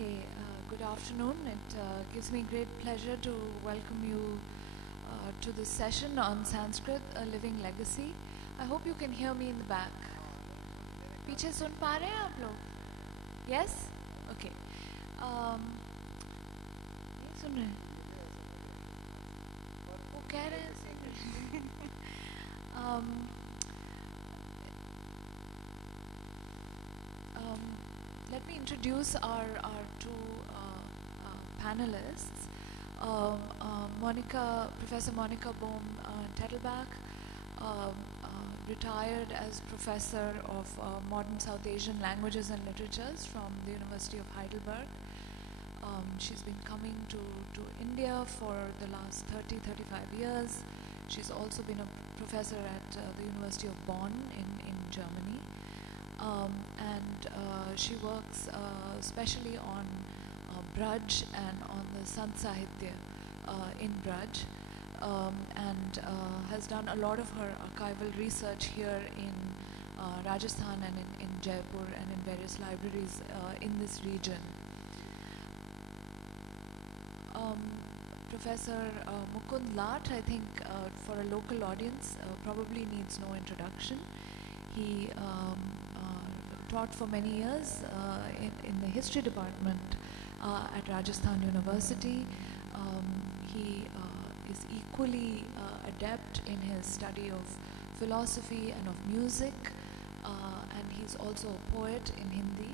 Okay, good afternoon. It gives me great pleasure to welcome you to this session on Sanskrit, A Living Legacy. I hope you can hear me in the back. पीछे सुन पा रहे हैं आप लोग? Yes? Okay. नहीं सुन रहे हैं? वो कह रहे हैं सुन रहे हैं. Let me introduce our two panelists. Professor Monica Bohm-Tettelbach, retired as Professor of Modern South Asian Languages and Literatures from the University of Heidelberg. She's been coming to India for the last 30-35 years. She's also been a professor at the University of Bonn in Germany. She works especially on Braj and on the Sant Sahitya in Braj, and has done a lot of her archival research here in Rajasthan and in Jaipur and in various libraries in this region. Professor Mukund Lat, I think for a local audience, probably needs no introduction. He taught for many years in the history department at Rajasthan University. He is equally adept in his study of philosophy and of music, and he's also a poet in Hindi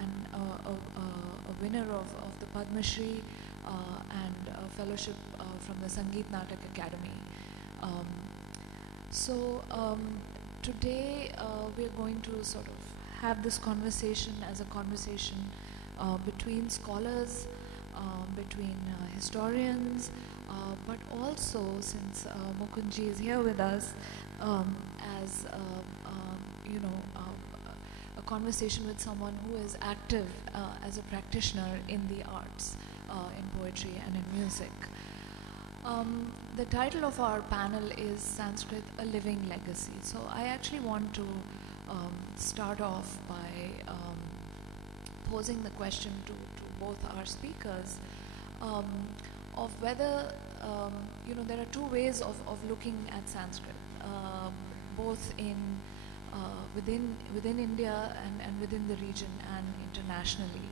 and a winner of the Padma Shri and a fellowship from the Sangeet Natak Academy. Today we're going to sort of have this conversation as a conversation between scholars, between historians, but also, since Mukundji is here with us, as a conversation with someone who is active as a practitioner in the arts, in poetry and in music. The title of our panel is Sanskrit, A Living Legacy. So I actually want to start off by posing the question to both our speakers of whether, there are two ways of looking at Sanskrit, both within India and within the region and internationally.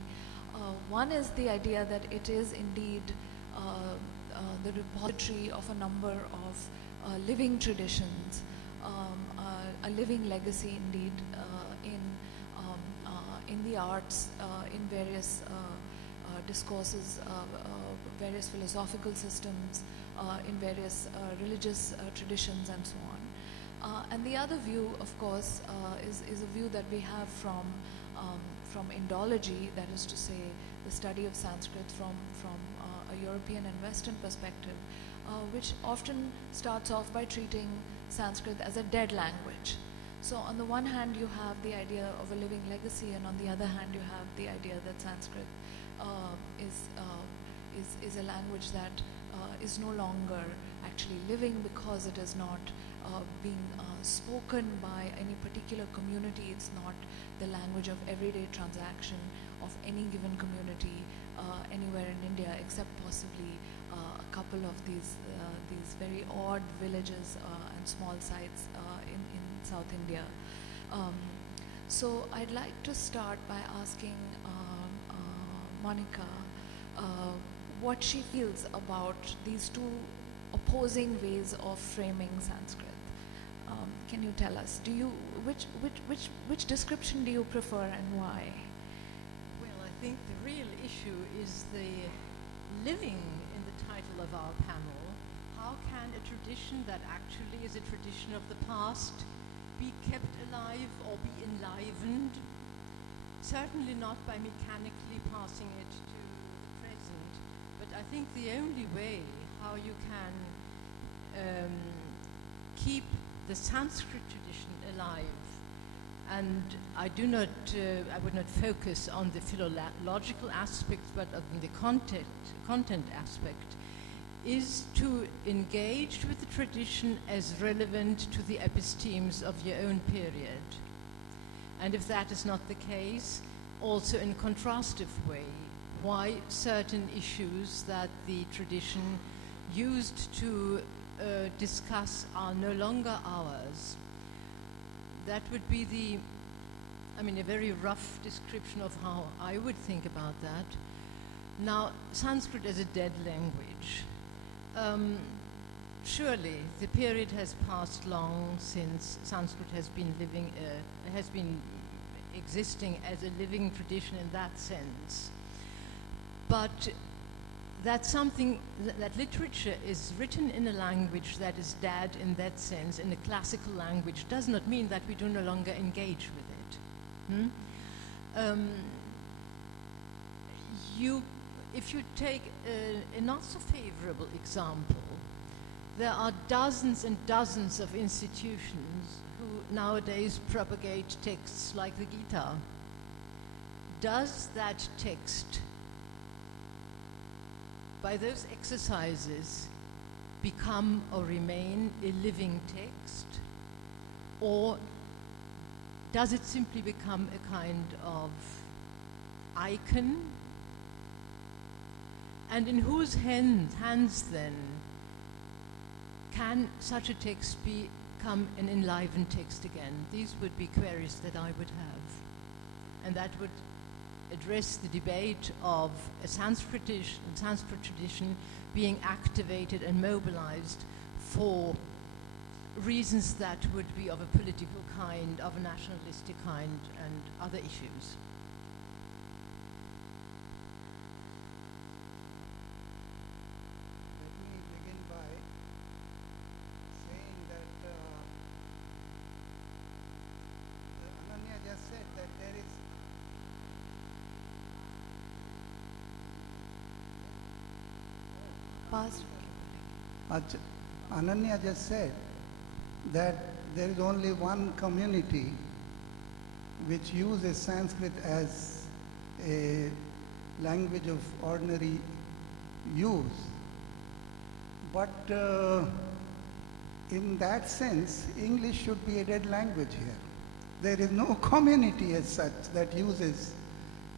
One is the idea that it is indeed the repository of a number of living traditions, a living legacy indeed in the arts, in various discourses, various philosophical systems, in various religious traditions and so on. And the other view, of course, is a view that we have from Indology, that is to say, the study of Sanskrit from a European and Western perspective, which often starts off by treating Sanskrit as a dead language. So on the one hand you have the idea of a living legacy, and on the other hand you have the idea that Sanskrit is a language that is no longer actually living because it is not being spoken by any particular community. It's not the language of everyday transaction of any given community anywhere in India, except possibly a couple of these very odd villages and small sites in South India. So I'd like to start by asking Monica what she feels about these two opposing ways of framing Sanskrit. Can you tell us? Which description do you prefer and why? Well, I think the real issue is the living in the title of our panel. How can a tradition that actually is a tradition of the past be kept alive or be enlivened? Certainly not by mechanically passing it to the present, but I think the only way how you can keep the Sanskrit tradition alive, and I would not focus on the philological aspect, but on the content aspect, is to engage with the tradition as relevant to the epistemes of your own period. And if that is not the case, also in contrastive way, why certain issues that the tradition used to discuss are no longer ours. That would be a very rough description of how I would think about that. Now, Sanskrit is a dead language. Surely the period has passed long since Sanskrit has been existing as a living tradition in that sense. But that literature is written in a language that is dead in that sense, in a classical language, does not mean that we do no longer engage with it. If you take a not so favorable example, there are dozens and dozens of institutions who nowadays propagate texts like the Gita. Does that text, by those exercises, become or remain a living text? Or does it simply become a kind of icon? And in whose hands then can such a text become an enlivened text again? These would be queries that I would have. And that would address the debate of a Sanskrit tradition being activated and mobilized for reasons that would be of a political kind, of a nationalistic kind, and other issues. Let me begin by saying that Ananya just said that there is Ananya just said that there is only one community which uses Sanskrit as a language of ordinary use. But in that sense, English should be a dead language here. There is no community as such that uses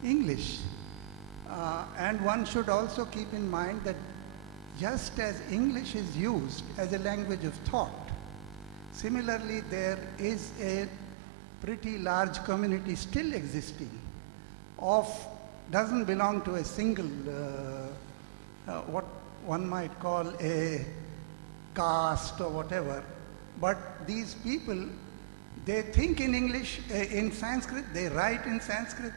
English. And one should also keep in mind that just as English is used as a language of thought, similarly there is a pretty large community still existing doesn't belong to a single, what one might call a caste or whatever, but these people, they think in English, in Sanskrit, they write in Sanskrit.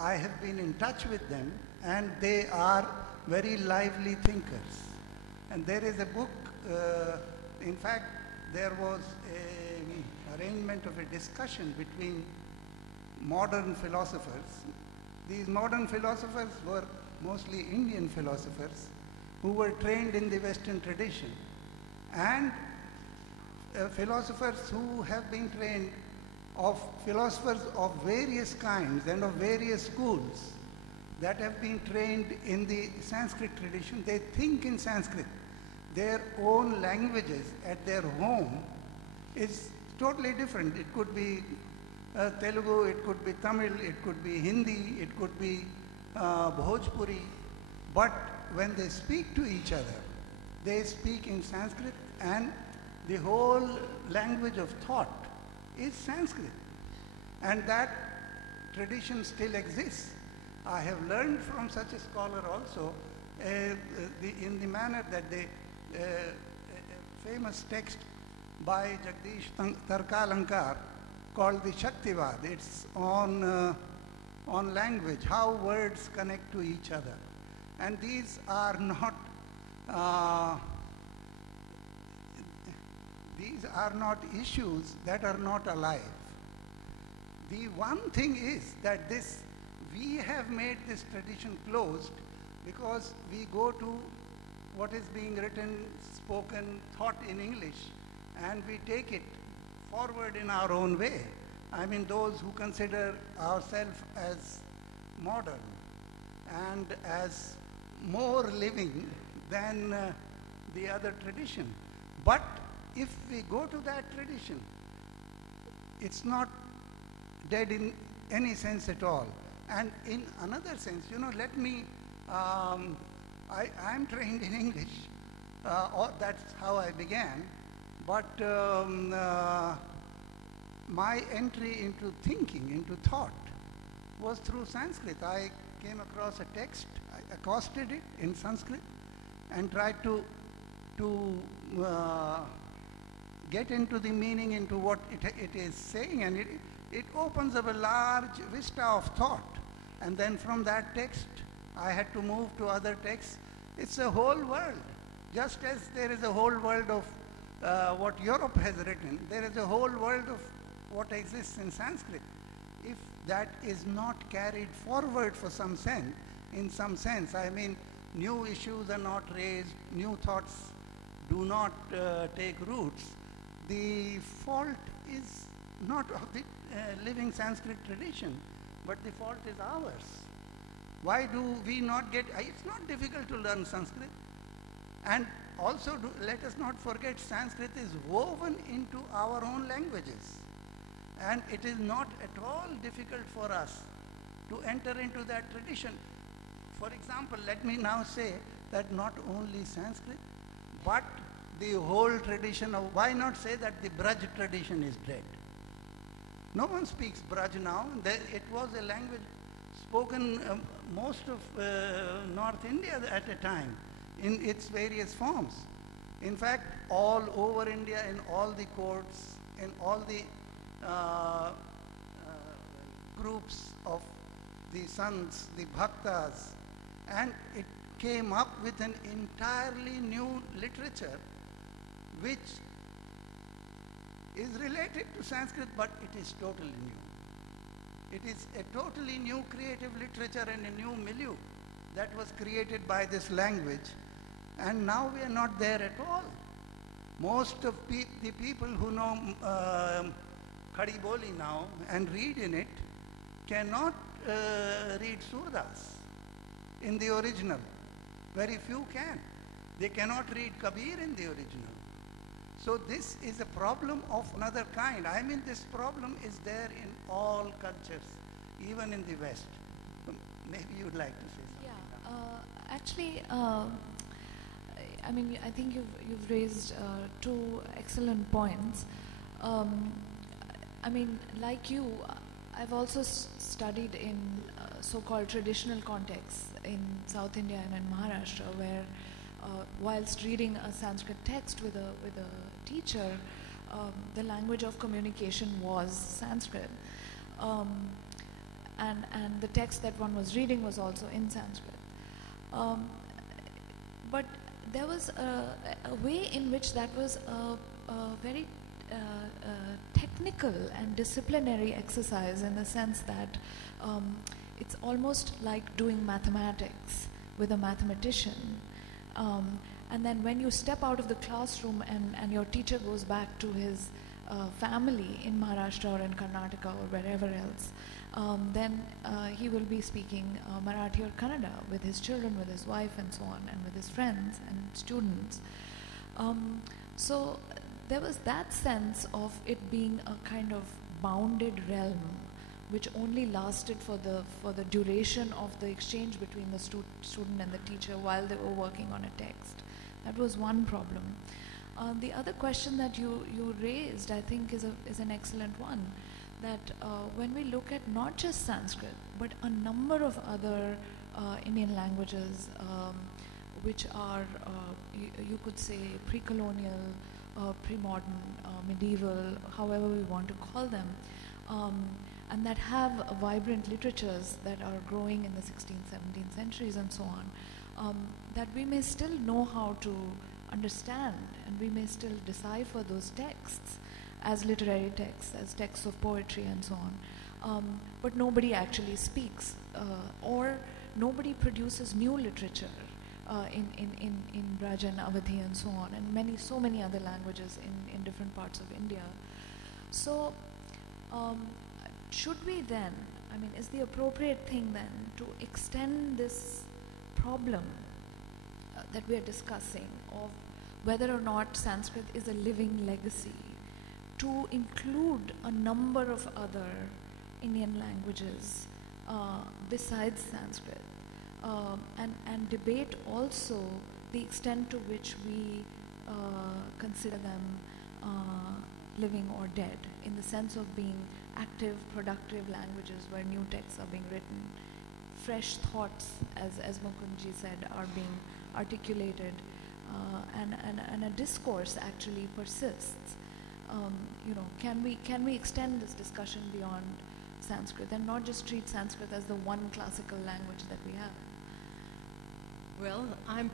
I have been in touch with them, and they are very lively thinkers. And there is a book, in fact, there was an arrangement of a discussion between modern philosophers. These modern philosophers were mostly Indian philosophers who were trained in the Western tradition, and philosophers who have been trained philosophers of various kinds and of various schools that have been trained in the Sanskrit tradition. They think in Sanskrit. Their own languages at their home is totally different. It could be Telugu, it could be Tamil, it could be Hindi, it could be Bhojpuri. But when they speak to each other, they speak in Sanskrit, and the whole language of thought is Sanskrit. And that tradition still exists. I have learned from such a scholar also in the manner that a famous text by Jagdish Tarkalankar called the Shaktivad. It's on language, how words connect to each other. And these are not issues that are not alive. The one thing is that we have made this tradition closed because we go to what is being written, spoken, thought in English, and we take it forward in our own way. I mean, those who consider ourselves as modern and as more living than the other tradition. But if we go to that tradition, it's not dead in any sense at all. And in another sense, let me, I'm trained in English, or that's how I began, but my entry into thinking, into thought, was through Sanskrit. I came across a text, I accosted it in Sanskrit, and tried to get into the meaning, into what it is saying, and it opens up a large vista of thought. And then from that text, I had to move to other texts. It's a whole world. Just as there is a whole world of what Europe has written, there is a whole world of what exists in Sanskrit. If that is not carried forward for some sense, in some sense, I mean, new issues are not raised, new thoughts do not take roots, the fault is not of the living Sanskrit tradition, but the fault is ours. Why do we not get, it's not difficult to learn Sanskrit. And also, let us not forget, Sanskrit is woven into our own languages. And it is not at all difficult for us to enter into that tradition. For example, let me now say that not only Sanskrit, but the whole tradition of, why not say that the Braj tradition is dead? No one speaks Braj now. It was a language spoken most of North India at a time in its various forms. In fact, all over India, in all the courts, in all the groups of the sants, the bhaktas, and it came up with an entirely new literature which is related to Sanskrit, but it is totally new. It is a totally new creative literature and a new milieu that was created by this language, and now we are not there at all. Most of the people who know Khadi Boli now and read in it cannot read Surdas in the original. Very few can. They cannot read Kabir in the original. So this is a problem of another kind. I mean, this problem is there in all cultures, even in the West. Maybe you'd like to say something. Yeah, actually, I mean, I think you've raised two excellent points. I mean, like you, I've also studied in so-called traditional contexts in South India and in Maharashtra, where whilst reading a Sanskrit text with a teacher, the language of communication was Sanskrit. And the text that one was reading was also in Sanskrit. But there was a way in which that was a very technical and disciplinary exercise, in the sense that it's almost like doing mathematics with a mathematician. And then when you step out of the classroom and your teacher goes back to his family in Maharashtra or in Karnataka or wherever else, then he will be speaking Marathi or Kannada with his children, with his wife and so on, and with his friends and students. So there was that sense of it being a kind of bounded realm, which only lasted for the duration of the exchange between the student and the teacher while they were working on a text. That was one problem. The other question that you raised, I think, is an excellent one. That when we look at not just Sanskrit, but a number of other Indian languages, which are, you could say, pre-colonial, pre-modern, medieval, however we want to call them, and that have vibrant literatures that are growing in the 16th, 17th centuries and so on, that we may still know how to understand, and we may still decipher those texts as literary texts, as texts of poetry and so on. But nobody actually speaks, or nobody produces new literature in Braj and Awadhi and so on, and so many other languages in different parts of India. So should we then, I mean, is the appropriate thing then to extend this problem that we are discussing of whether or not Sanskrit is a living legacy to include a number of other Indian languages besides Sanskrit, and debate also the extent to which we consider them living or dead, in the sense of being active, productive languages where new texts are being written, fresh thoughts, as Mukundji said, are being articulated, and a discourse actually persists. Can we extend this discussion beyond Sanskrit and not just treat Sanskrit as the one classical language that we have? Well, I'm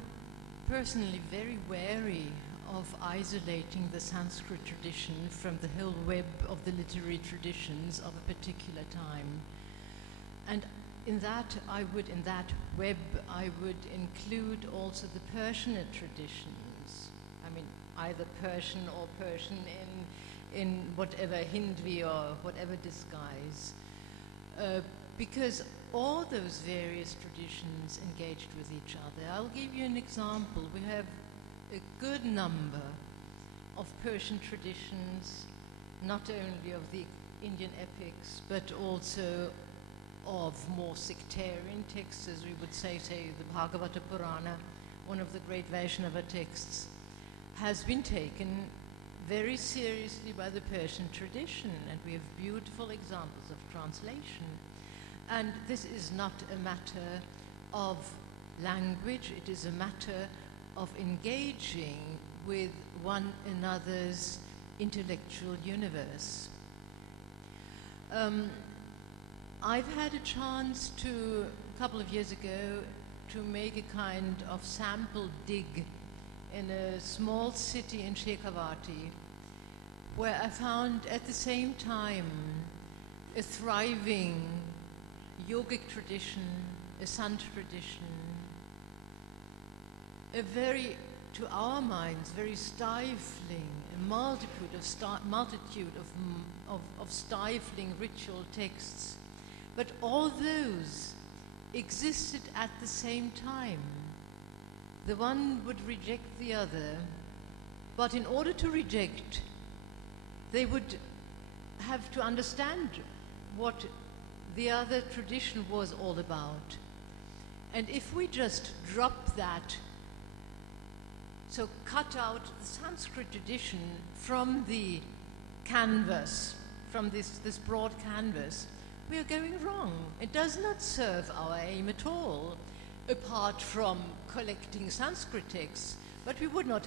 personally very wary of isolating the Sanskrit tradition from the whole web of the literary traditions of a particular time. And in that web, I would include also the Persianate traditions. I mean, either Persian or Persian in whatever Hindi or whatever disguise. Because all those various traditions engaged with each other. I'll give you an example. We have a good number of Persian traditions, not only of the Indian epics, but also of more sectarian texts, as we would say the Bhagavata Purana, one of the great Vaishnava texts, has been taken very seriously by the Persian tradition, and we have beautiful examples of translation. And this is not a matter of language, it is a matter of engaging with one another's intellectual universe. I've had a chance to, a couple of years ago, to make a kind of sample dig in a small city in Shekhawati, where I found at the same time a thriving yogic tradition, a Sant tradition, a very, to our minds, very stifling, a multitude of stifling ritual texts. But all those existed at the same time. The one would reject the other, but in order to reject, they would have to understand what the other tradition was all about. And if we just drop that, so cut out the Sanskrit tradition from the canvas, from this broad canvas, we are going wrong. It does not serve our aim at all, apart from collecting Sanskrit texts. But we would not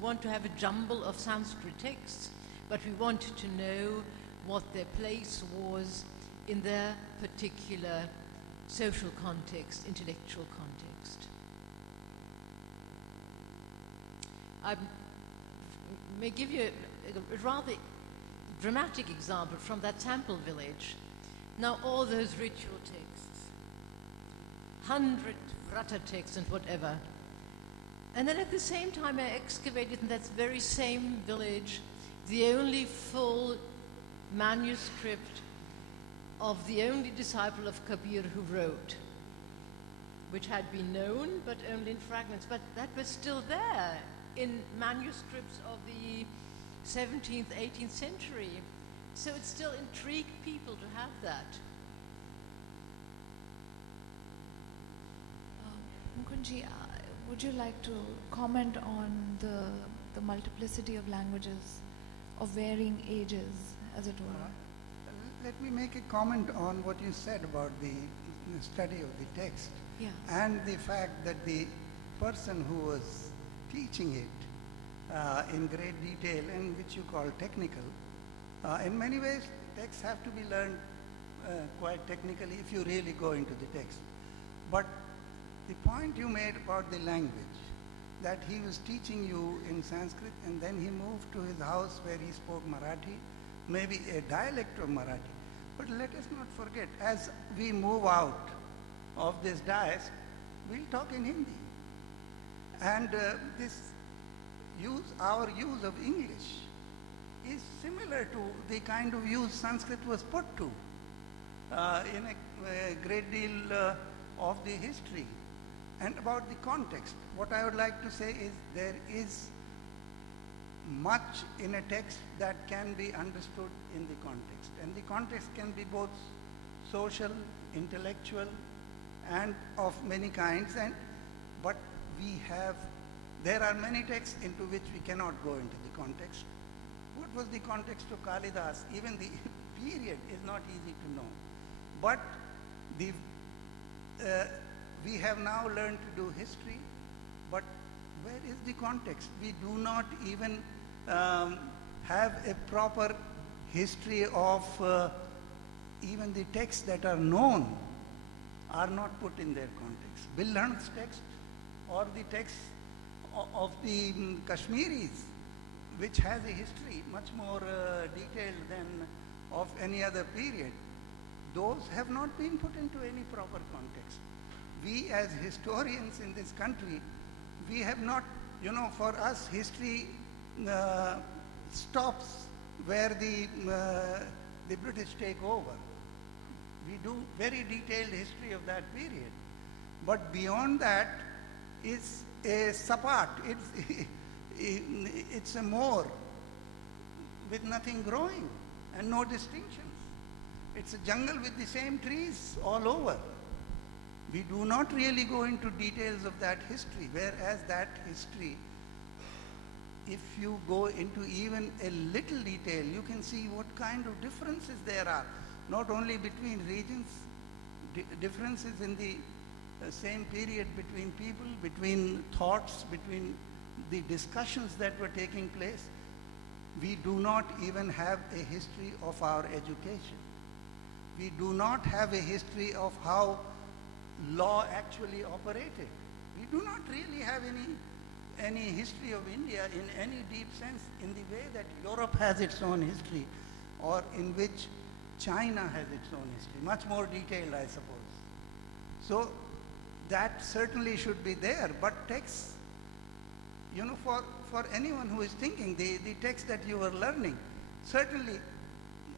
want to have a jumble of Sanskrit texts, but we wanted to know what their place was in their particular social context, intellectual context. I may give you a rather dramatic example from that sample village. Now, all those ritual texts, 100 vrata texts and whatever. And then at the same time, I excavated in that very same village the only full manuscript of the only disciple of Kabir who wrote, which had been known, but only in fragments. But that was still there in manuscripts of the 17th, 18th century. So it still intrigued people to have that. Mukundji, would you like to comment on the multiplicity of languages of varying ages, as it were? Let me make a comment on what you said about the study of the text, Yeah. and the fact that the person who was teaching it in great detail, and which you call technical, in many ways texts have to be learned quite technically if you really go into the text. But the point you made about the language, that he was teaching you in Sanskrit and then he moved to his house where he spoke Marathi, maybe a dialect of Marathi. But let us not forget, as we move out of this dais, we'll talk in Hindi. And our use of English is similar to the kind of use Sanskrit was put to in a great deal of the history. And about the context, what I would like to say is there is much in a text that can be understood in the context. And the context can be both social, intellectual, and of many kinds. But there are many texts into which we cannot go into the context. What was the context of Kalidas? Even the period is not easy to know. But we have now learned to do history, but where is the context? We do not even have a proper history of even the texts that are known are not put in their context. Bilhan's text or the text of the Kashmiris, which has a history much more detailed than of any other period, those have not been put into any proper context. We as historians in this country, we have not, for us history stops where the British take over. We do very detailed history of that period. But beyond that is a sapat, it's a moor with nothing growing and no distinctions. It's a jungle with the same trees all over. We do not really go into details of that history, whereas that history, if you go into even a little detail, you can see what kind of differences there are, not only between regions, differences in the same period between people, between thoughts, between the discussions that were taking place. We do not even have a history of our education. We do not have a history of how law actually operated. We do not really have any history of India in any deep sense in the way that Europe has its own history, or in which China has its own history, much more detailed, I suppose. So that certainly should be there, but texts, for anyone who is thinking, the text that you were learning, certainly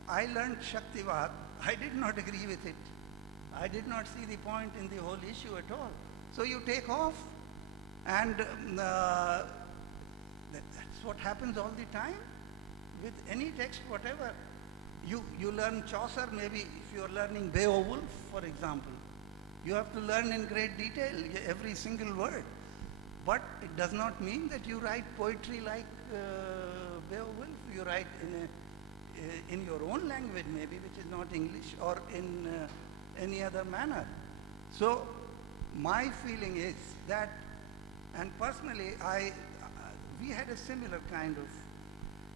I learned Shaktivad. I did not agree with it. I did not see the point in the whole issue at all. So you take off, and that's what happens all the time with any text, whatever. You learn Chaucer, maybe if you are learning Beowulf, for example. You have to learn in great detail every single word. But it does not mean that you write poetry like Beowulf. You write in your own language maybe, which is not English, or in any other manner. So my feeling is that, and personally, we had a similar kind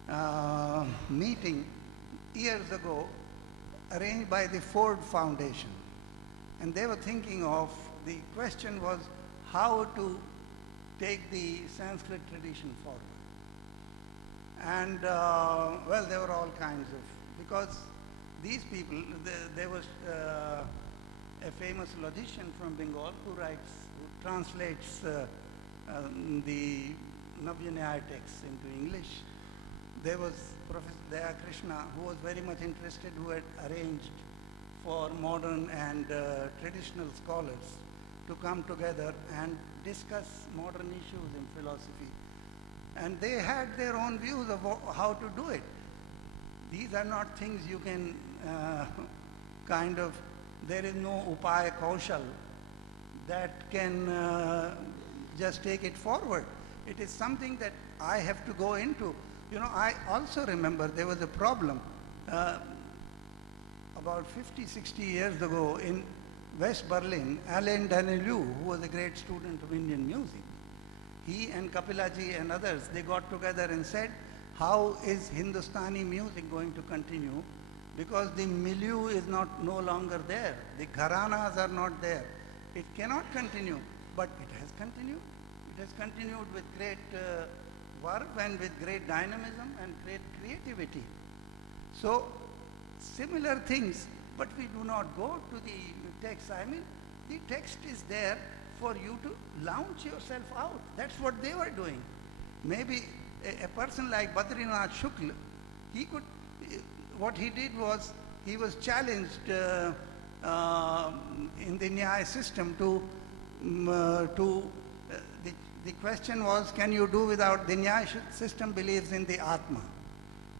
of meeting years ago arranged by the Ford Foundation. And they were thinking of, the question was how to take the Sanskrit tradition forward. And well, there were all kinds of, because these people, there was a famous logician from Bengal who translates the Navya texts into English. There was Professor Daya Krishna, who was very much interested, who had arranged for modern and traditional scholars to come together and discuss modern issues in philosophy. And they had their own views of how to do it. These are not things you can there is no upaya kaushal that can just take it forward. It is something that I have to go into. I also remember there was a problem about 50, 60 years ago in West Berlin. Alain Danielou, who was a great student of Indian music, he and Kapilaji and others, they got together and said, how is Hindustani music going to continue? Because the milieu is no longer there. The gharanas are not there. It cannot continue, but it has continued. It has continued with great verve and with great dynamism and great creativity. So similar things, but we do not go to the text. I mean, the text is there for you to launch yourself out. That's what they were doing. Maybe a person like Badrinath Shukla, what he did was, he was challenged in the Nyaya system the question was, can you do without, the Nyaya system believes in the Atma.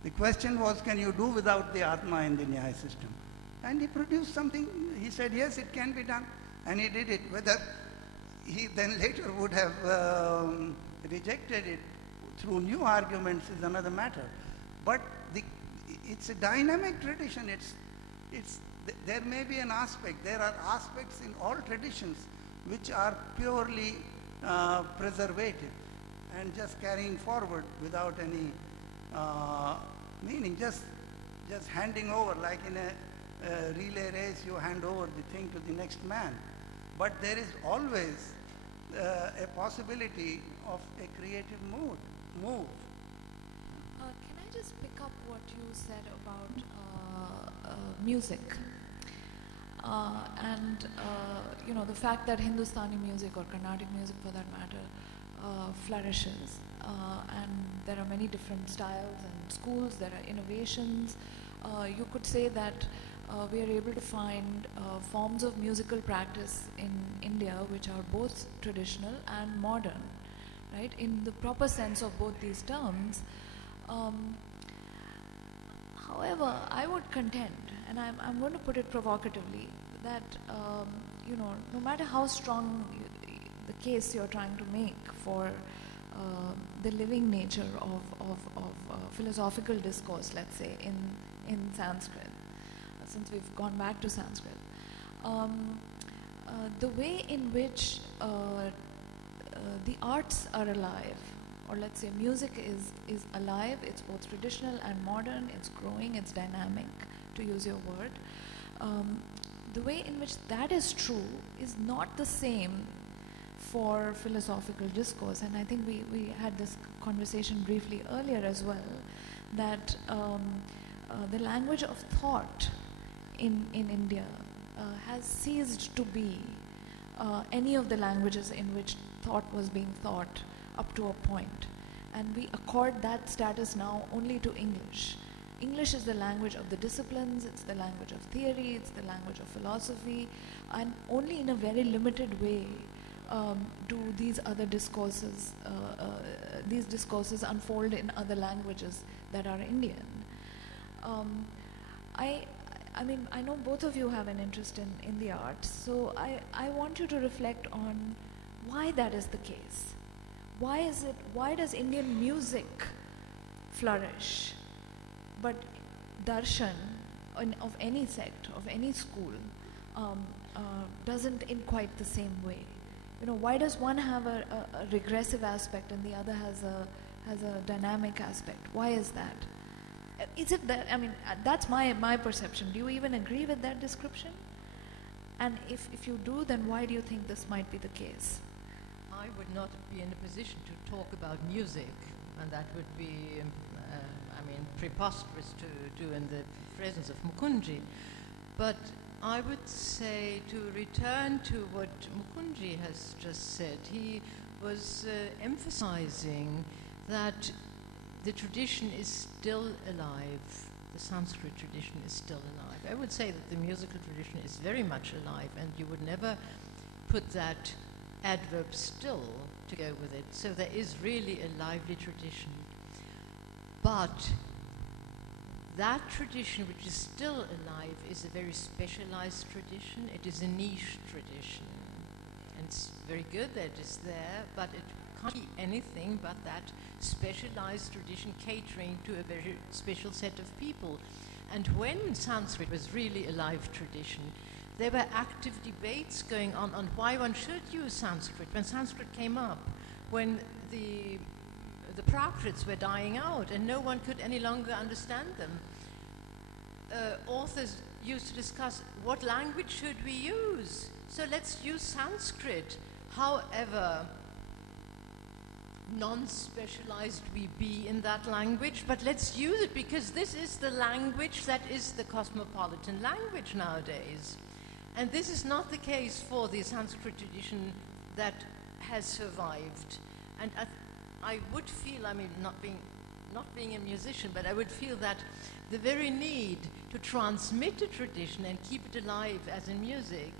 The question was, can you do without the Atma in the Nyaya system? And he produced something, he said, yes, it can be done, and he did it. Whether he then later would have rejected it through new arguments is another matter. But it's a dynamic tradition. There may be an aspect, there are aspects in all traditions which are purely preservative and just carrying forward without any meaning, just handing over, like in a relay race, you hand over the thing to the next man. But there is always a possibility of a creative move. Can I just pick up what you said about music? And the fact that Hindustani music or Carnatic music for that matter flourishes, and there are many different styles and schools, there are innovations. You could say that we are able to find forms of musical practice in India which are both traditional and modern, right? In the proper sense of both these terms. However, I would contend, and I'm going to put it provocatively, that no matter how strong the case you're trying to make for the living nature of philosophical discourse, let's say, in Sanskrit, since we've gone back to Sanskrit, the way in which the arts are alive, or let's say music is alive, it's both traditional and modern, it's growing, it's dynamic, to use your word. The way in which that is true is not the same for philosophical discourse. And I think we had this conversation briefly earlier as well, that the language of thought in India has ceased to be any of the languages in which thought was being thought up to a point. And we accord that status now only to English. English is the language of the disciplines, it's the language of theory, it's the language of philosophy, and only in a very limited way do these other discourses, unfold in other languages that are Indian. I mean, I know both of you have an interest in the arts, so I want you to reflect on why that is the case. Why does Indian music flourish, but darshan of any sect, of any school, doesn't in quite the same way? Why does one have a regressive aspect and the other has a dynamic aspect? Why is that? Is it that, I mean, that's my perception. Do you even agree with that description? And if you do, then why do you think this might be the case? I would not be in a position to talk about music, and that would be, preposterous to do in the presence of Mukundji. But I would say, to return to what Mukundji has just said, he was emphasizing that the tradition is still alive. The Sanskrit tradition is still alive. I would say that the musical tradition is very much alive, and you would never put that adverb still to go with it. So there is really a lively tradition. But that tradition, which is still alive, is a very specialized tradition. It is a niche tradition. And it's very good that it is there, but it can't be anything but that specialized tradition catering to a very special set of people. And when Sanskrit was really a live tradition, there were active debates going on why one should use Sanskrit. When Sanskrit came up, when the Prakrits were dying out and no one could any longer understand them, authors used to discuss what language should we use. So let's use Sanskrit, however non-specialized we be in that language, but let's use it because this is the language that is the cosmopolitan language nowadays. And this is not the case for the Sanskrit tradition that has survived. And I would feel, not being a musician, but I would feel that the very need to transmit a tradition and keep it alive, as in music,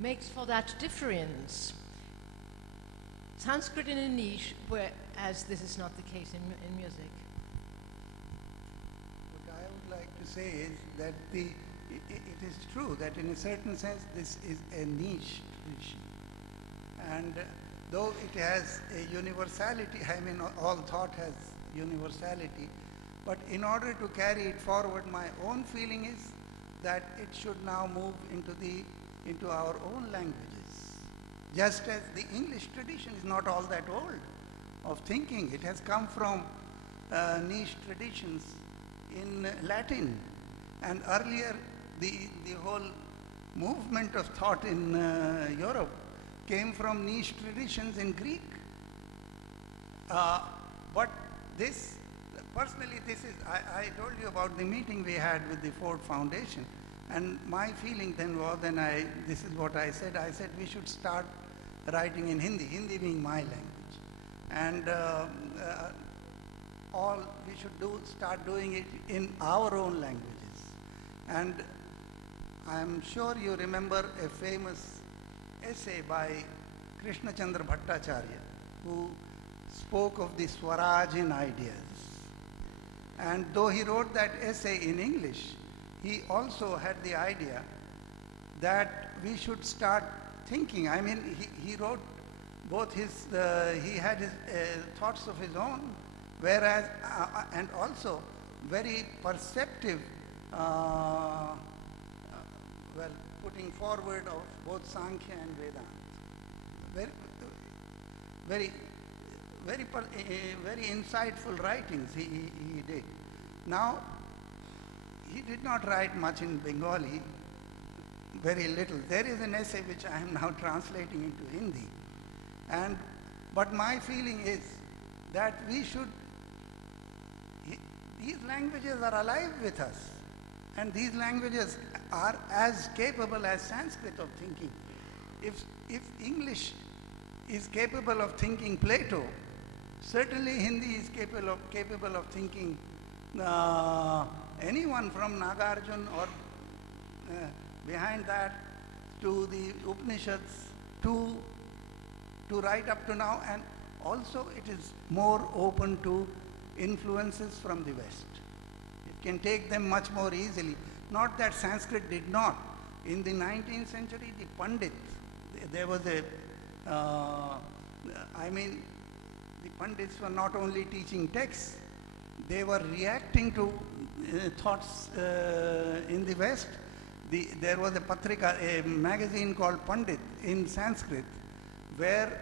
makes for that difference. Sanskrit in a niche, whereas this is not the case in music. What I would like to say is that it is true that in a certain sense this is a niche tradition. And though it has a universality, I mean all thought has universality, but in order to carry it forward, my own feeling is that it should now move into our own languages. Just as the English tradition is not all that old of thinking. It has come from niche traditions in Latin. And earlier, the whole movement of thought in Europe came from niche traditions in Greek. But this, personally, I told you about the meeting we had with the Ford Foundation. And my feeling then was, this is what I said we should start writing in Hindi, Hindi being my language. And we should start doing it in our own languages. And I'm sure you remember a famous essay by Krishna Chandra Bhattacharya, who spoke of the Swaraj ideas. And though he wrote that essay in English, he also had the idea that we should start thinking. I mean, he wrote both he had his thoughts of his own, whereas, and also very perceptive, putting forward of both Sankhya and Vedanta. Very insightful writings he did. Now, he did not write much in Bengali, very little. There is an essay which I am now translating into Hindi. But my feeling is that these languages are alive with us. And these languages are as capable as Sanskrit of thinking. If English is capable of thinking Plato, certainly Hindi is capable of thinking anyone from Nagarjuna or behind that to the Upanishads to right up to now, and also it is more open to influences from the West. It can take them much more easily. Not that Sanskrit did not. In the 19th century, the Pandits, there was the Pandits were not only teaching texts, they were reacting to thoughts in the West. There was a patrika, a magazine called Pandit in Sanskrit, where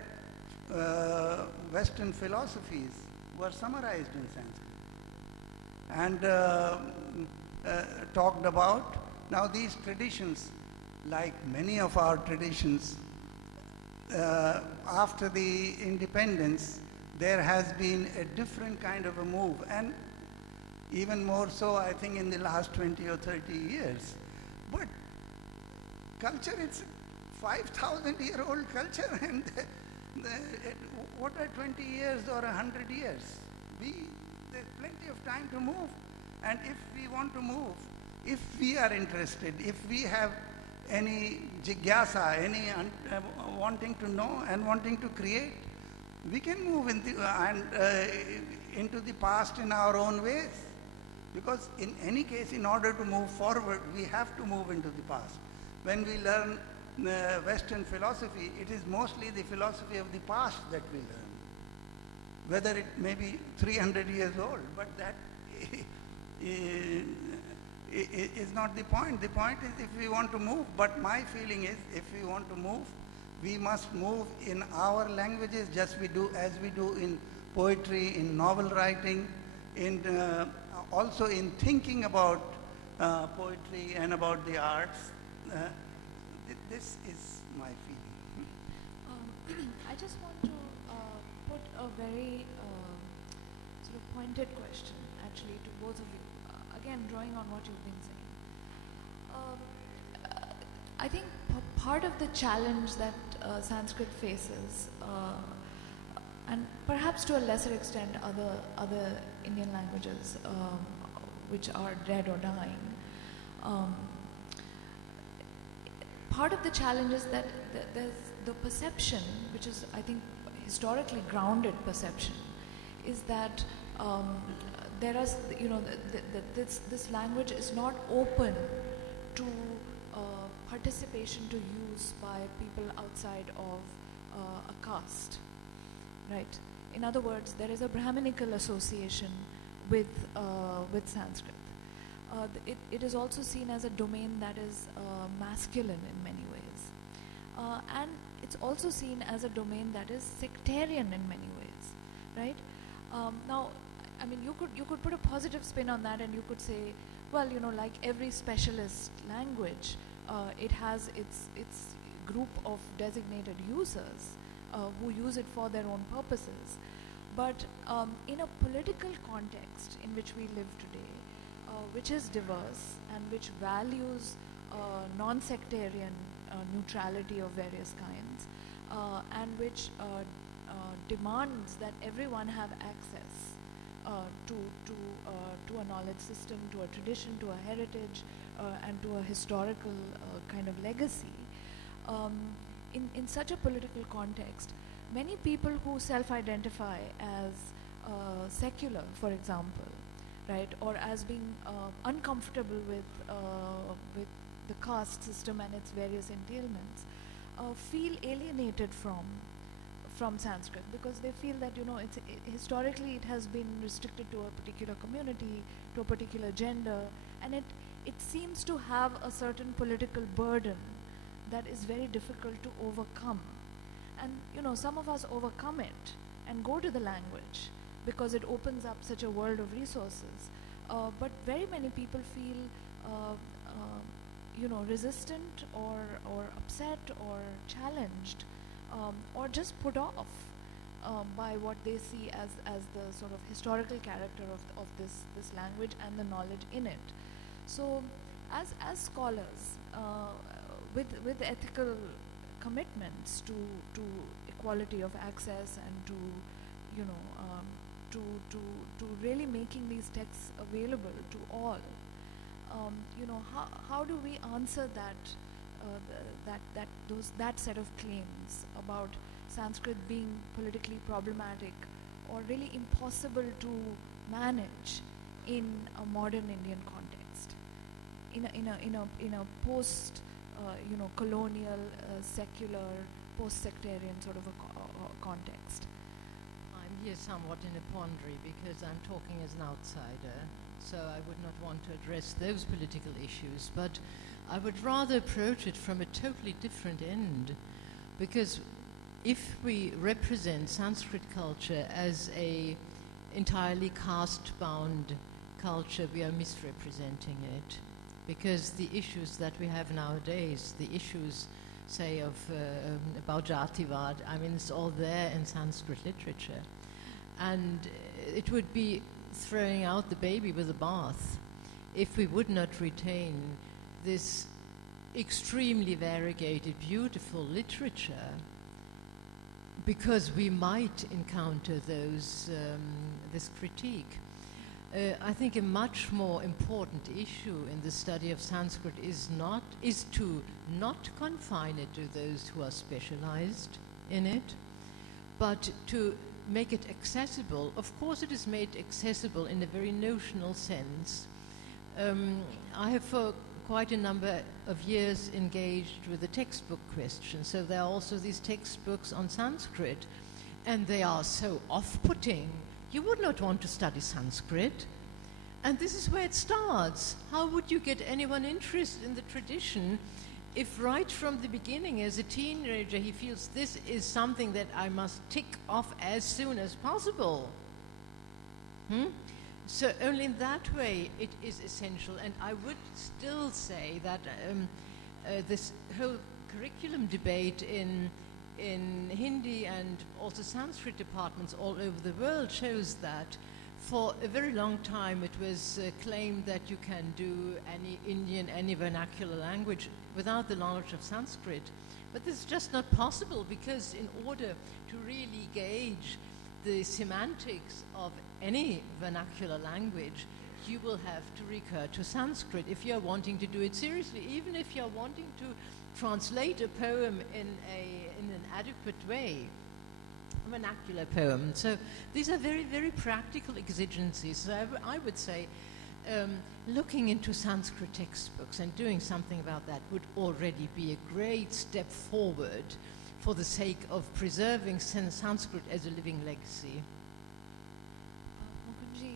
Western philosophies were summarized in Sanskrit and talked about. Now these traditions, like many of our traditions, after the independence, there has been a different kind of a move, and even more so, I think, in the last 20 or 30 years. But culture, it's 5,000-year-old culture, and what are 20 years or 100 years? There's plenty of time to move. And if we want to move, if we are interested, if we have any jigyasa, any wanting to know and wanting to create, we can move into the past in our own ways. Because in any case, in order to move forward, we have to move into the past. When we learn Western philosophy, it is mostly the philosophy of the past that we learn. Whether it may be 300 years old, but that is not the point. The point is if we want to move, but my feeling is if we want to move, we must move in our languages as we do in poetry, in novel writing, also in thinking about poetry and about the arts. This is my feeling. I just want to put a very sort of pointed question actually to both of you. Again, drawing on what you've been saying. I think part of the challenge that Sanskrit faces, and perhaps to a lesser extent other Indian languages which are dead or dying, part of the challenge is that there's the perception, which is, I think, historically grounded perception, is that there is, this language is not open to participation to use by people outside of a caste, right? In other words, there is a Brahminical association with Sanskrit. It is also seen as a domain that is masculine in many ways, and it's also seen as a domain that is sectarian in many ways, right? Now, I mean, you could put a positive spin on that, and you could say, well, you know, like every specialist language, it has its group of designated users who use it for their own purposes. But in a political context in which we live today, which is diverse and which values non-sectarian neutrality of various kinds, and which demands that everyone have access to a knowledge system, to a tradition, to a heritage, and to a historical kind of legacy. In such a political context, many people who self-identify as secular, for example, right, or as being uncomfortable with the caste system and its various entailments, feel alienated from Sanskrit, because they feel that, you know, historically it has been restricted to a particular community, to a particular gender, and it seems to have a certain political burden that is very difficult to overcome. And, you know, some of us overcome it and go to the language because it opens up such a world of resources. But very many people feel, you know, resistant or upset or challenged, or just put off by what they see as the sort of historical character of this language and the knowledge in it. So as scholars, with ethical commitments to equality of access and to, you know, to really making these texts available to all, you know, how do we answer that set of claims about Sanskrit being politically problematic or really impossible to manage in a modern Indian context, in a post you know, colonial, secular, post-sectarian sort of a context? I'm here somewhat in a quandary because I'm talking as an outsider, so I would not want to address those political issues, but I would rather approach it from a totally different end, because if we represent Sanskrit culture as a entirely caste-bound culture, we are misrepresenting it, because the issues that we have nowadays, the issues, say, of about Jativad, I mean, it's all there in Sanskrit literature, and it would be throwing out the baby with the bath if we would not retain this extremely variegated, beautiful literature, because we might encounter those this critique. I think a much more important issue in the study of Sanskrit is to not confine it to those who are specialized in it, but to make it accessible. Of course, it is made accessible in a very notional sense. I have for quite a number of years engaged with the textbook question, so there are also these textbooks on Sanskrit, and they are so off-putting. You would not want to study Sanskrit. And this is where it starts. How would you get anyone interested in the tradition if right from the beginning, as a teenager, he feels this is something that I must tick off as soon as possible? So only in that way it is essential. And I would still say that this whole curriculum debate in Hindi and also Sanskrit departments all over the world shows that for a very long time it was claimed that you can do any Indian, any vernacular language without the knowledge of Sanskrit. But this is just not possible, because in order to really gauge the semantics of any vernacular language, you will have to recur to Sanskrit if you're wanting to do it seriously, even if you're wanting to translate a poem in an adequate way, a vernacular poem. So these are very, very practical exigencies. So I would say looking into Sanskrit textbooks and doing something about that would already be a great step forward for the sake of preserving Sanskrit as a living legacy. Mukunji,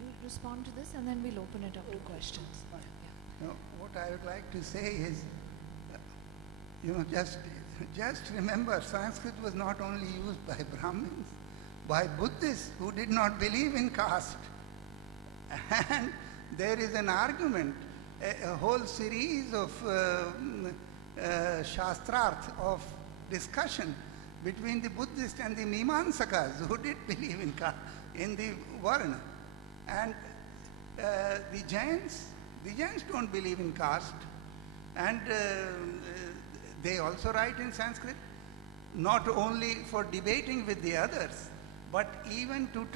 you respond to this and then we'll open it up to questions. Yeah. No, what I would like to say is, just remember, Sanskrit was not only used by Brahmins, by Buddhists who did not believe in caste. And there is an argument, a whole series of shastrarth, of discussion between the Buddhists and the Mimamsakas who did believe in the Varna. And the Jains don't believe in caste. And they also write in Sanskrit, not only for debating with the others, but even to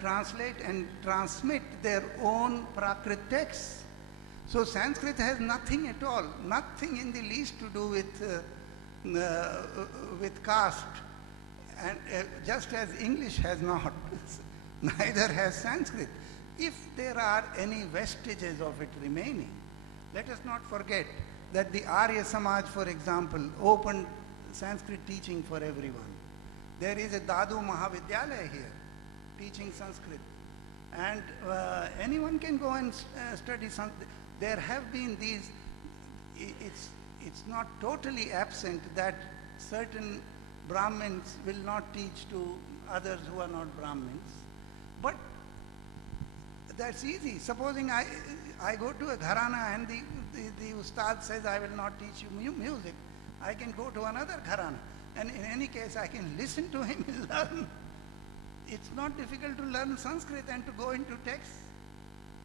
translate and transmit their own Prakrit texts. So Sanskrit has nothing at all, nothing in the least to do with caste, and just as English has not, neither has Sanskrit. If there are any vestiges of it remaining, let us not forget that the Arya Samaj, for example, opened Sanskrit teaching for everyone. There is a Dadu Mahavidyalaya here, teaching Sanskrit. And anyone can go and study Sanskrit. There have been these, it's not totally absent that certain Brahmins will not teach to others who are not Brahmins. But that's easy. Supposing I go to a gharana and the ustad says, I will not teach you music, I can go to another gharana. And in any case, I can listen to him and learn. It's not difficult to learn Sanskrit and to go into texts.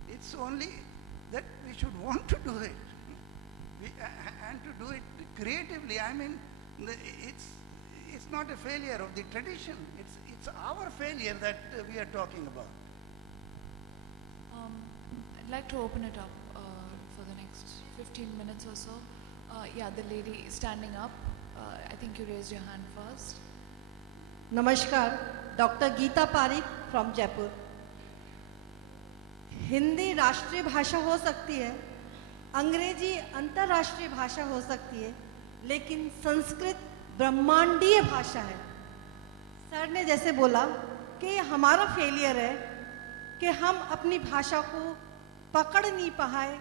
It's only that we should want to do it. And to do it creatively. I mean, it's not a failure of the tradition. It's our failure that we are talking about. I'd like to open it up for the next 15 minutes or so. Yeah, the lady standing up. I think you raised your hand first. Namaskar, Dr. Geeta Parikh from Jaipur. Hindi राष्ट्रीय भाषा हो सकती है, अंग्रेजी अंतर्राष्ट्रीय भाषा हो सकती है, लेकिन संस्कृत ब्रह्मांडीय भाषा है। सर ने जैसे बोला कि ये हमारा फेलियर है कि हम अपनी भाषा को पकड़ नहीं पाए,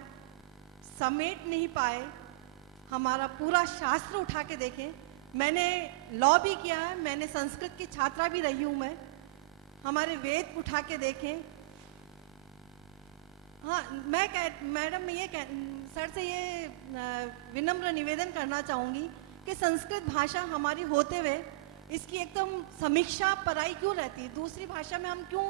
समेट नहीं पाए। हमारा पूरा शास्त्र उठा के देखें, मैंने लॉ भी किया है, मैंने संस्कृत की छात्रा भी रही हूँ मैं। हमारे वेद उठा के देखें। हाँ, मैडम मैं सर से ये विनम्र निवेदन करना चाहूँगी कि संस्कृत भाषा हमारी होते हुए इसकी एकदम समीक्षा पराई क्यों रहती है? दूसरी भाषा में हम क्यों,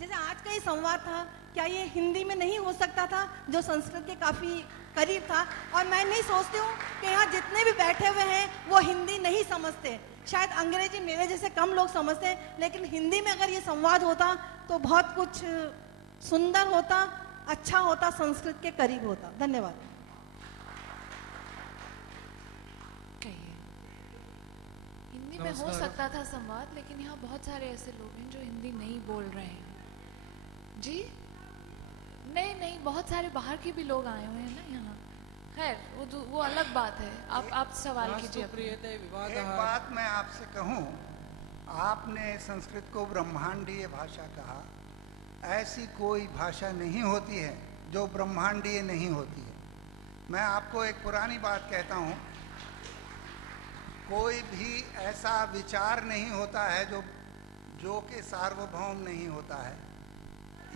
जैसे आज का ये संवाद था, क्या ये हिंदी में नहीं हो सकता था जो संस्कृत के काफ़ी करीब था? और मैं नहीं सोचती हूँ कि यहाँ जितने भी बैठे हुए हैं वो हिंदी नहीं समझते, शायद अंग्रेजी मेरे जैसे कम लोग समझते हैं, लेकिन हिंदी में अगर ये संवाद होता तो बहुत कुछ सुंदर होता, अच्छा होता, संस्कृत के करीब होता। धन्यवाद। हिंदी में हो सकता था संवाद, लेकिन यहाँ बहुत सारे ऐसे लोग हैं जो हिंदी नहीं बोल रहे हैं। जी नहीं, बहुत सारे बाहर के भी लोग आए हुए हैं ना यहाँ। खैर वो अलग बात है। आप सवाल कीजिए। एक बात मैं आपसे कहूँ, आपने संस्कृत को ब्रह्मांडीय भाषा कहा। ऐसी कोई भाषा नहीं होती है जो ब्रह्मांडीय नहीं होती है। मैं आपको एक पुरानी बात कहता हूँ, कोई भी ऐसा विचार नहीं होता है जो कि सार्वभौम नहीं होता है।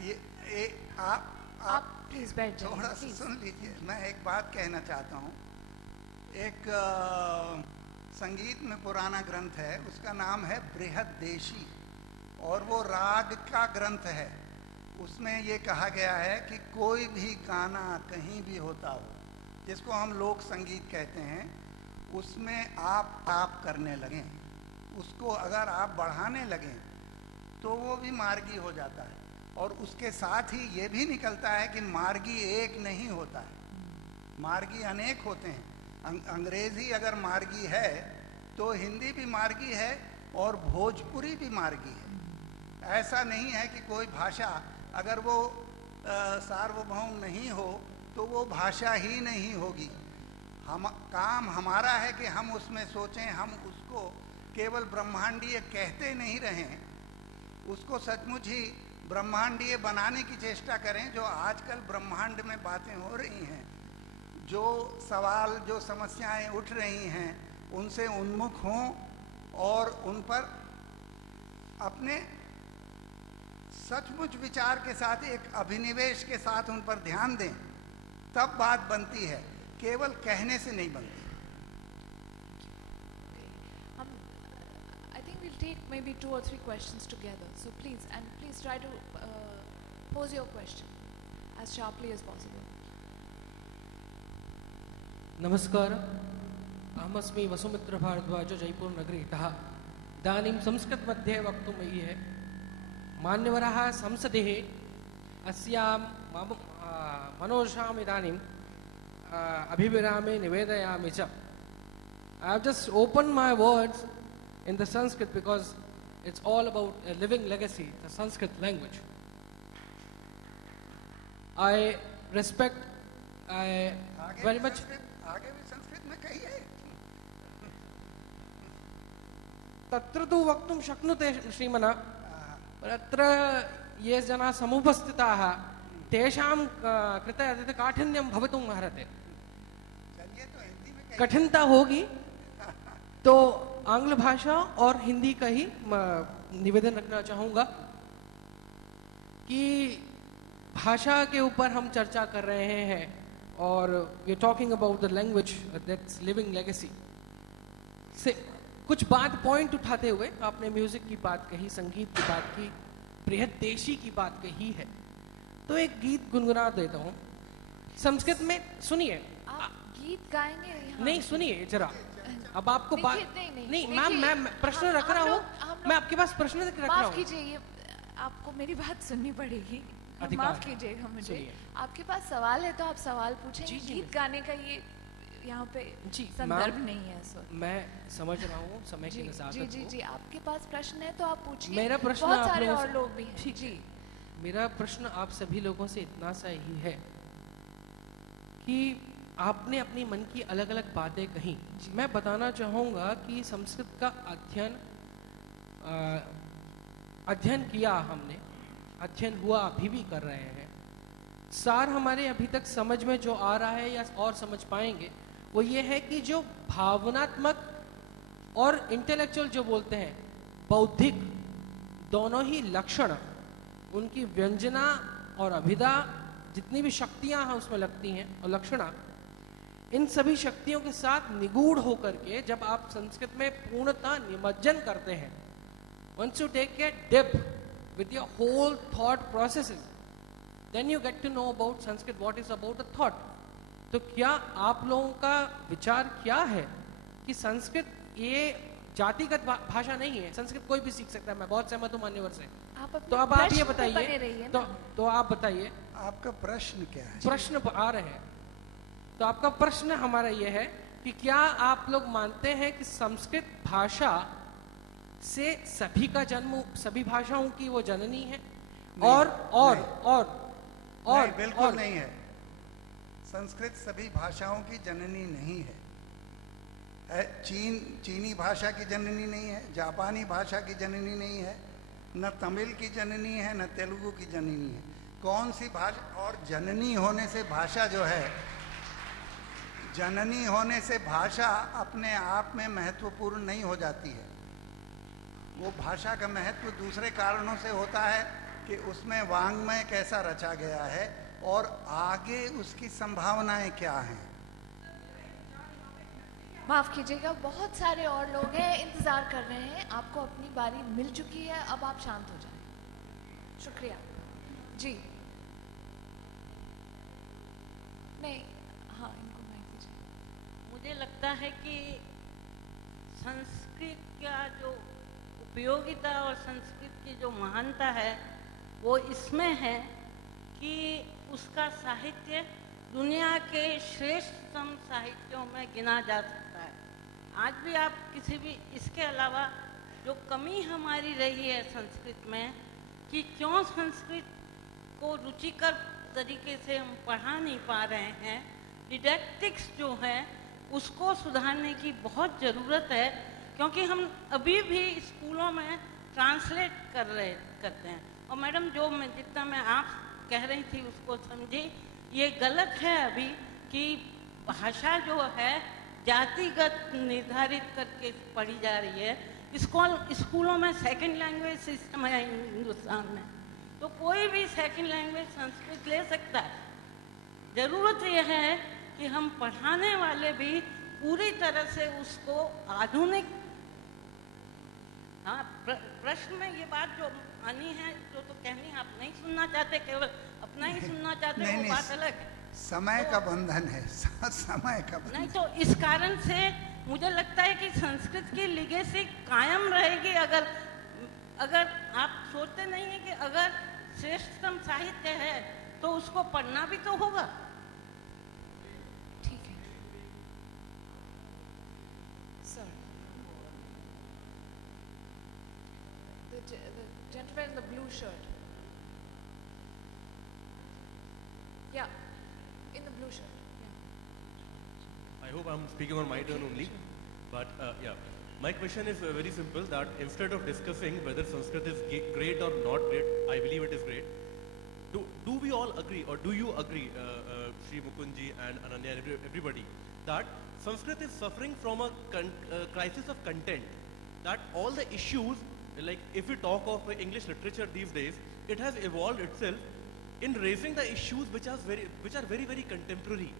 ये आप प्लीज बैठ जाइए, थोड़ा सा सुन लीजिए। मैं एक बात कहना चाहता हूँ। एक संगीत में पुराना ग्रंथ है, उसका नाम है बृहद्देशी, और वो राग का ग्रंथ है। उसमें ये कहा गया है कि कोई भी गाना कहीं भी होता हो, जिसको हम लोक संगीत कहते हैं, उसमें आप करने लगें, उसको अगर आप बढ़ाने लगें तो वो भी मार्गी हो जाता है। और उसके साथ ही ये भी निकलता है कि मार्गी एक नहीं होता है, मार्गी अनेक होते हैं। अंग्रेजी अगर मार्गी है तो हिंदी भी मार्गी है और भोजपुरी भी मार्गी है। ऐसा नहीं है कि कोई भाषा अगर वो सार्वभौम नहीं हो तो वो भाषा ही नहीं होगी। काम हमारा है कि हम उसमें सोचें, हम उसको केवल ब्रह्मांडीय कहते नहीं रहें, उसको सचमुच ही ब्रह्मांडीय बनाने की चेष्टा करें। जो आजकल ब्रह्मांड में बातें हो रही हैं, जो सवाल, जो समस्याएं उठ रही हैं, उनसे उन्मुख हों और उन पर अपने सचमुच विचार के साथ, एक अभिनिवेश के साथ उन पर ध्यान दें, तब बात बनती है, केवल कहने से नहीं बनती। I think we'll take maybe 2 or 3 questions together. So please try to pose your question as sharply as possible. नमस्कार, अहमस्मि वसुमित्र भारद्वाज जयपुर नगरीतः। इदानीं संस्कृत मध्ये वक्तुम् इहे मान्यवरः संसदेः अस्यां मनोषाम् इदानीं अभिविरामे निवेदयामि च। I have just opened my words in the Sanskrit because it's all about a living legacy, the Sanskrit language. I respect, I very much. आगे भी संस्कृत में कहिए। तत्र तु वक्तुं शक्नुते श्रीमन्, अत्र ये जनाः समुपस्थिताः तेषां कृते काठिन्यं भवितुम् अर्हति। कठिनता होगी तो आंग्ल भाषा और हिंदी का ही निवेदन रखना चाहूँगा कि भाषा के ऊपर हम चर्चा कर रहे हैं और we are talking about the language that's living legacy से कुछ बात पॉइंट उठाते हुए आपने म्यूजिक की बात कही, संगीत की बात की, बृहद देशी की बात कही है, तो एक गीत गुनगुना देता हूँ संस्कृत में। सुनिए, आप गीत गाएंगे यहाँ? नहीं, सुनिए जरा, अब आपको बात नहीं मैम, मैं प्रश्न रख रहा हूँ, मैं आपके पास प्रश्न रख रहा हूँ। माफ कीजिए, ये आपको मेरी बात सुननी पड़ेगी, माफ कीजिएगा मुझे। आपके पास सवाल है तो आप सवाल पूछें। गीत गाने का ये यहाँ पे संदर्भ नहीं है सर। मैं समझ रहा हूँ समय की नज़ाकत जी, जी, आपके पास प्रश्न है तो आप पूछिए। मेरा प्रश्न बहुत सारे और लोग भी हैं। जी, मेरा प्रश्न आप सभी लोगों से इतना सा ही है कि आपने अपनी मन की अलग अलग बातें कही। मैं बताना चाहूँगा कि संस्कृत का अध्ययन किया हमने, अध्ययन हुआ, अभी भी कर रहे हैं। सार हमारे अभी तक समझ में जो आ रहा है या और समझ पाएंगे वो ये है कि जो भावनात्मक और इंटेलेक्चुअल जो बोलते हैं, बौद्धिक, दोनों ही लक्षण, उनकी व्यंजना और अभिधा, जितनी भी शक्तियां हैं उसमें लगती हैं और लक्षणा, इन सभी शक्तियों के साथ निगूढ़ होकर के जब आप संस्कृत में पूर्णतः निमज्जन करते हैं, once you take a dip with your whole thought processes, then you get to know about Sanskrit, what is about the thought. तो क्या आप लोगों का विचार क्या है कि संस्कृत ये जातिगत भाषा नहीं है, संस्कृत कोई भी सीख सकता है। मैं बहुत सहमत हूँ मान्यवर से। तो अब आप ये बताइए, तो आप बताइए आपका प्रश्न क्या है? प्रश्न आ रहे हैं, तो आपका प्रश्न हमारा ये है कि क्या आप लोग मानते हैं कि संस्कृत भाषा से सभी का जन्म, सभी भाषाओं की वो जननी है? और बिल्कुल नहीं है। संस्कृत सभी भाषाओं की जननी नहीं है। चीनी भाषा की जननी नहीं है, जापानी भाषा की जननी नहीं है, न तमिल की जननी है, न तेलुगु की जननी है। कौन सी भाषा? और जननी होने से भाषा जो है, जननी होने से भाषा अपने आप में महत्वपूर्ण नहीं हो जाती है। वो भाषा का महत्व दूसरे कारणों से होता है कि उसमें वांग्मय कैसा रचा गया है और आगे उसकी संभावनाएं क्या हैं। माफ कीजिएगा, बहुत सारे और लोग हैं, इंतजार कर रहे हैं, आपको अपनी बारी मिल चुकी है, अब आप शांत हो जाएं। शुक्रिया जी। नहीं, हाँ, इनको माइक दीजिए। मुझे लगता है कि संस्कृत का जो उपयोगिता और संस्कृत की जो महानता है वो इसमें है कि उसका साहित्य दुनिया के श्रेष्ठतम साहित्यों में गिना जा सकता है। आज भी आप किसी भी, इसके अलावा जो कमी हमारी रही है संस्कृत में कि क्यों संस्कृत को रुचिकर तरीके से हम पढ़ा नहीं पा रहे हैं। डिडैक्टिक्स जो है उसको सुधारने की बहुत ज़रूरत है, क्योंकि हम अभी भी स्कूलों में ट्रांसलेट करते हैं। और मैडम जितना मैं आप कह रही थी उसको समझी, ये गलत है अभी कि भाषा जो है जातिगत निर्धारित करके पढ़ी जा रही है। स्कूलों में सेकंड लैंग्वेज सिस्टम है हिंदुस्तान में, तो कोई भी सेकंड लैंग्वेज संस्कृत ले सकता है। ज़रूरत यह है कि हम पढ़ाने वाले भी पूरी तरह से उसको आधुनिक, हाँ, प्रश्न में ये बात जो आनी है, जो तो कहनी आप नहीं सुनना चाहते, केवल अपना ही सुनना चाहते, नहीं, वो नहीं, बात अलग है। समय का बंधन है, समय का बंधन। नहीं, तो इस कारण से मुझे लगता है कि संस्कृत की लिगेसी कायम रहेगी। अगर आप सोचते नहीं है कि अगर श्रेष्ठतम साहित्य है तो उसको पढ़ना भी तो होगा। ठीक है sir. The gentleman in the blue shirt. Yeah, in the blue shirt. I hope I'm speaking on my turn only. But yeah, my question is very simple, that instead of discussing whether Sanskrit is great or not great, I believe it is great. Do we all agree, or do you agree, Sri Mukundji and Ananya and everybody, that Sanskrit is suffering from a crisis of content? That all the issues, like if we talk of English literature these days, it has evolved itself in raising the issues which are very, very contemporary.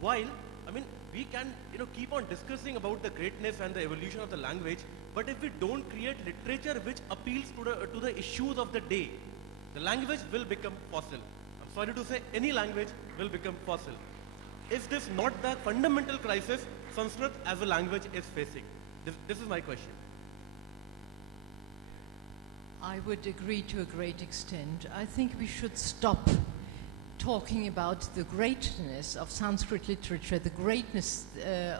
While, I mean, we can keep on discussing about the greatness and the evolution of the language, but if we don't create literature which appeals to the issues of the day, the language will become fossil. I'm sorry to say, any language will become fossil. Is this not the fundamental crisis Sanskrit as a language is facing? This is my question. I would agree to a great extent. I think we should stop talking about the greatness of Sanskrit literature, the greatness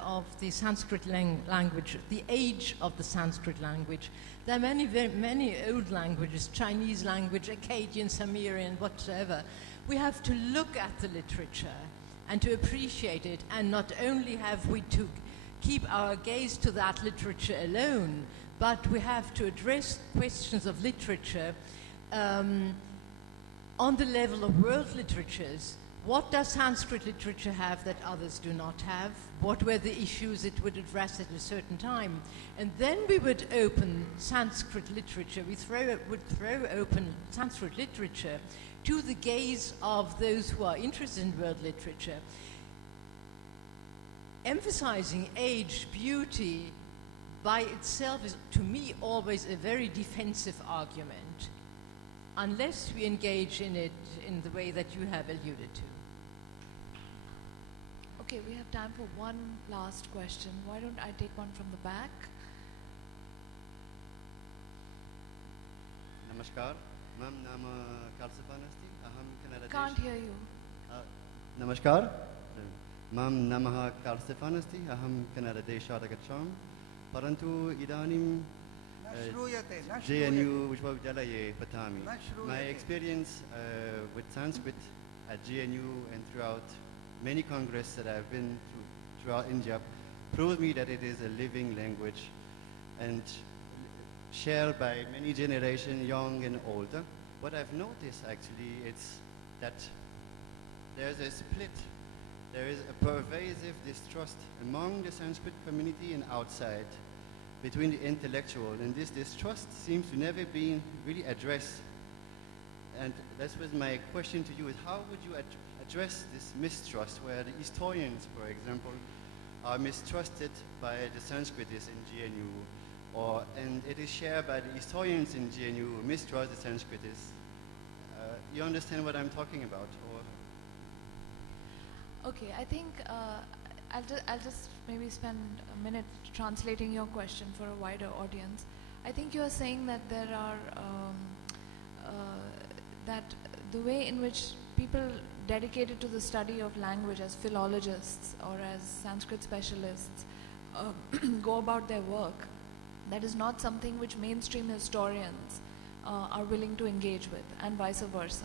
of the Sanskrit language, the age of the Sanskrit language. There are many old languages, Chinese language, Akkadian, Sumerian, whatever. We have to look at the literature and to appreciate it, and not only have we to keep our gaze to that literature alone, but we have to address questions of literature on the level of world literatures. What does Sanskrit literature have that others do not have? What were the issues it would address at a certain time? And then we would open Sanskrit literature, would throw open Sanskrit literature to the gaze of those who are interested in world literature. Emphasizing age, beauty, by itself is, to me, always a very defensive argument, unless we engage in it in the way that you have alluded to. Okay, we have time for one last question. Why don't I take one from the back? Namaskar. Ma'am, naam Kalsifan asti. Aham Kannada. Can't hear you. Namaskar. Ma'am, namah Kalsifan asti. Aham Kannada deshat agacham. Parantu idanim JNU Vishwavidyalaye patami. My experience with Sanskrit at GNU and throughout many congresses that I've been throughout India proves me that it is a living language and shared by many generations, young and older. What I've noticed actually is that there's a split. There is a pervasive distrust among the Sanskrit community and outside between the intellectual, and this distrust seems to never be really addressed. And that was my question to you, is how would you address this mistrust where the historians, for example, are mistrusted by the Sanskritists in GNU, and it is shared by the historians in GNU who mistrust the Sanskritists. You understand what I'm talking about? Okay, I think I'll just maybe spend a minute translating your question for a wider audience. I think you are saying that there are that the way in which people dedicated to the study of language as philologists or as Sanskrit specialists go about their work, that is not something which mainstream historians are willing to engage with, and vice versa.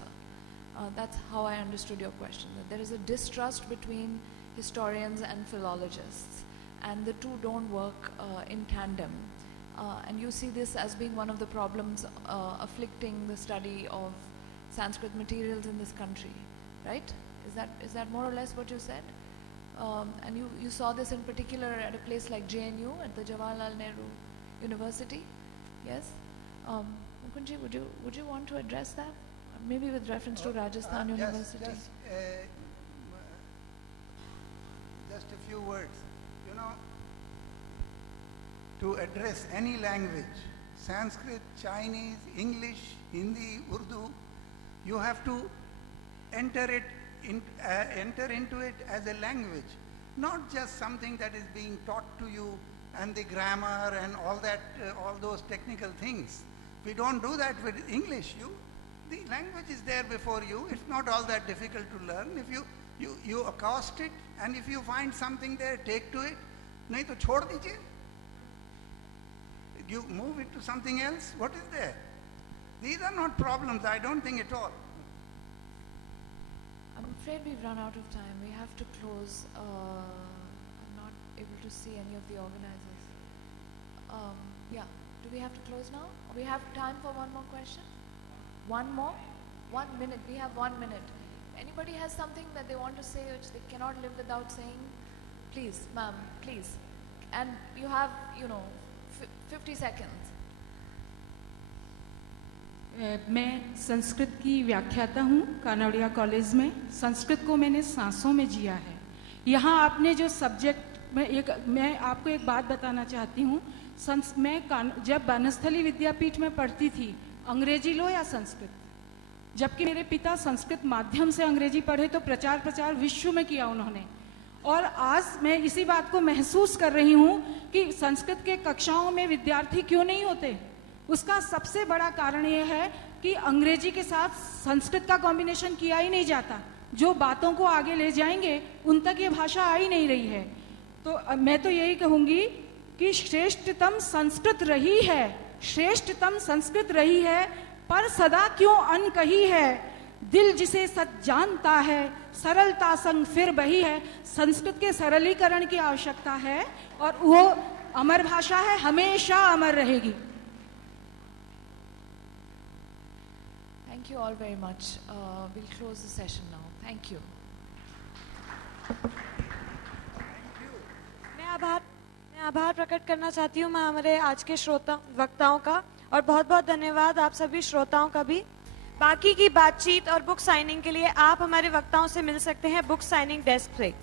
That's how I understood your question. That there is a distrust between historians and philologists, and the two don't work in tandem. And you see this as being one of the problems afflicting the study of Sanskrit materials in this country, right? Is that more or less what you said? And you saw this in particular at a place like JNU, at the Jawaharlal Nehru University, yes? Mukunji, would you want to address that? Maybe with reference to Rajasthan University. Just a few words. You know, to address any language, Sanskrit, Chinese, English, Hindi, Urdu, you have to enter into it as a language, not just something that is being taught to you and the grammar and all that, all those technical things. We don't do that with English. The language is there before you. It's not all that difficult to learn. If you accost it, and if you find something there, take to it. Nahi to chhod dijiye. You move it to something else. What is there? These are not problems, I don't think at all. I'm afraid we've run out of time. We have to close. I'm not able to see any of the organizers. Yeah, do we have to close now? We have time for one more question? One more? 1 minute. We have 1 minute. Anybody has something that they want to say which they cannot live without saying? Please, ma'am, please. And you have, 50 seconds. मैं संस्कृत की व्याख्याता हूँ कानौड़िया college में। संस्कृत को मैंने सांसों में जिया है। यहाँ आपने जो सब्जेक्ट मैं आपको एक बात बताना चाहती हूँ। मैं जब बनस्थली विद्यापीठ में पढ़ती थी, अंग्रेजी लो या संस्कृत, जबकि मेरे पिता संस्कृत माध्यम से अंग्रेजी पढ़े तो प्रचार विश्व में किया उन्होंने। और आज मैं इसी बात को महसूस कर रही हूँ कि संस्कृत के कक्षाओं में विद्यार्थी क्यों नहीं होते। उसका सबसे बड़ा कारण ये है कि अंग्रेजी के साथ संस्कृत का कॉम्बिनेशन किया ही नहीं जाता। जो बातों को आगे ले जाएंगे उन तक ये भाषा आ ही नहीं रही है। तो मैं तो यही कहूँगी कि श्रेष्ठतम संस्कृत रही है, श्रेष्ठतम संस्कृत रही है, पर सदा क्यों अनकही है। दिल जिसे सच जानता है, सरलता संग फिर बही है। संस्कृत के सरलीकरण की आवश्यकता है और वो अमर भाषा है, हमेशा अमर रहेगी। Thank you all very much. We'll close the session now. Thank you. मैं आभार प्रकट करना चाहती हूँ मैं हमारे आज के वक्ताओं का, और बहुत बहुत धन्यवाद आप सभी श्रोताओं का भी। बाकी की बातचीत और बुक साइनिंग के लिए आप हमारे वक्ताओं से मिल सकते हैं बुक साइनिंग डेस्क पे।